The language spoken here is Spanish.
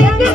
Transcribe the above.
María.